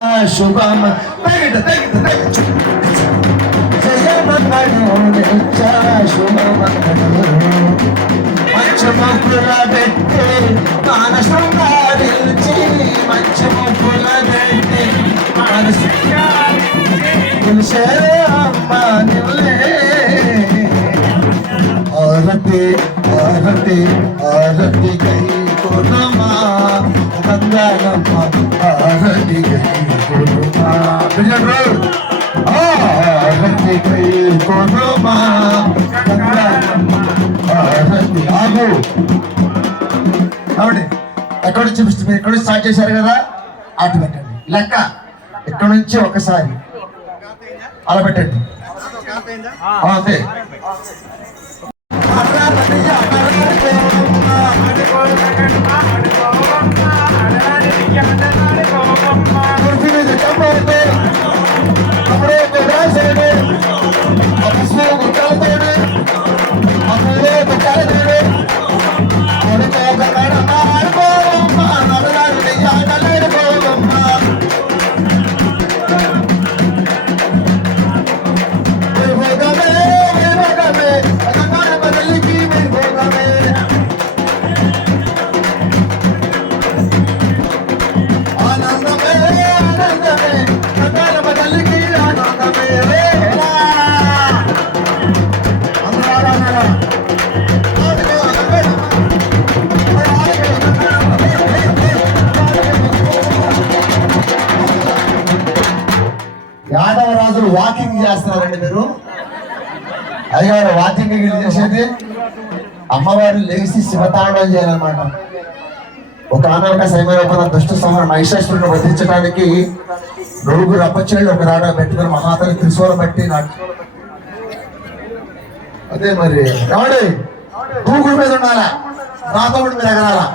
శుభమ మంచముల పెట్టి మానసంగారించి మంచముల పెట్టి మనసే అమ్మ నిలే ఆరతి ఆరతి ఆరతి కై కొనమా గంగారమ్మ ఆరతి కై కొనమా ఆరతి కై కొనమా గంగారమ్మ ఆరతి ఆగు కాబట్టి ఎక్కడ నుంచి మీరు ఎక్కడ నుంచి స్టార్ట్ చేశారు కదా అటు పెట్టండి లెక్క ఇక్కడ నుంచి ఒకసారి అలా పెట్టండి అంతే యాదవరాజులు వాకింగ్ చేస్తున్నారండి మీరు అయ్యారు వాకింగ్ చేసేది అమ్మవారు లేచి శివతాండవం చేయాలన్నమాట ఒక ఆనక సైమరూపణ దుష్ట సంహార మహిషాసురుని వధించడానికి నలుగురు అప్పచెళ్ళు ఒక రాడ పెట్టుకుని మహాతలి త్రిశూలం బట్టి అదే మరి ఎవడి దూకుడు మీద ఉండాలా రాతోడు మీరు ఎగరాలా